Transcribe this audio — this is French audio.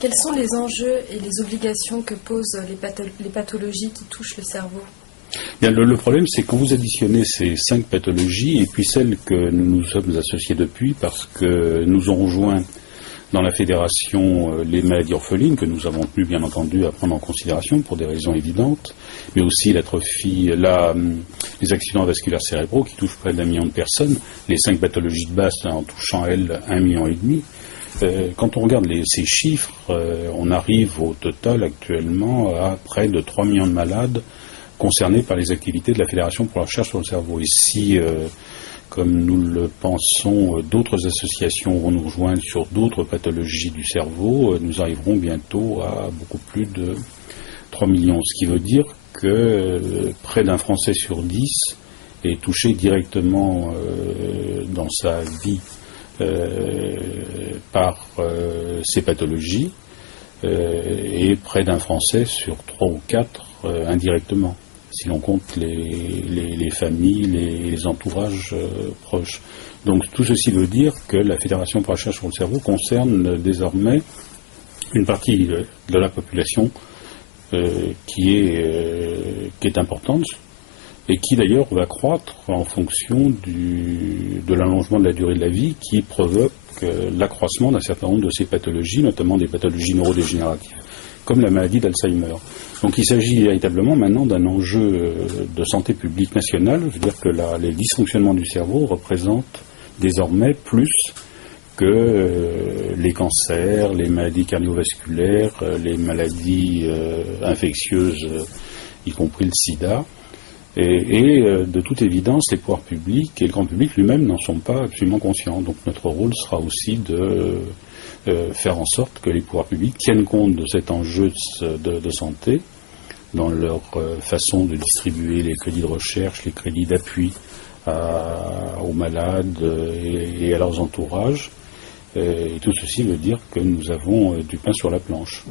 Quels sont les enjeux et les obligations que posent les pathologies qui touchent le cerveau? Bien, le problème, c'est quand vous additionnez ces 5 pathologies et puis celles que nous nous sommes associées depuis, parce que nous ont rejoint dans la fédération les maladies orphelines, que nous avons tenu bien entendu à prendre en considération pour des raisons évidentes, mais aussi l'atrophie, les accidents vasculaires cérébraux qui touchent près d'1 million de personnes, les 5 pathologies de base en touchant elles 1,5 million. Quand on regarde ces chiffres, on arrive au total actuellement à près de 3 millions de malades concernés par les activités de la Fédération pour la recherche sur le cerveau. Et si, comme nous le pensons, d'autres associations vont nous rejoindre sur d'autres pathologies du cerveau, nous arriverons bientôt à beaucoup plus de 3 millions. Ce qui veut dire que près d'un Français sur 10 est touché directement dans sa vie par ces pathologies, et près d'un Français sur 3 ou 4 indirectement, si l'on compte les familles, les entourages proches. Donc tout ceci veut dire que la Fédération pour la recherche sur le cerveau concerne désormais une partie de la population qui est importante et qui d'ailleurs va croître en fonction de l'allongement de la durée de la vie qui provoque l'accroissement d'un certain nombre de ces pathologies, notamment des pathologies neurodégénératives, comme la maladie d'Alzheimer. Donc il s'agit véritablement maintenant d'un enjeu de santé publique nationale. Je veux dire que les dysfonctionnements du cerveau représentent désormais plus que les cancers, les maladies cardiovasculaires, les maladies infectieuses, y compris le sida. Et de toute évidence, les pouvoirs publics et le grand public lui-même n'en sont pas absolument conscients. Donc notre rôle sera aussi de faire en sorte que les pouvoirs publics tiennent compte de cet enjeu de santé dans leur façon de distribuer les crédits de recherche, les crédits d'appui aux malades et à leurs entourages. Et tout ceci veut dire que nous avons du pain sur la planche.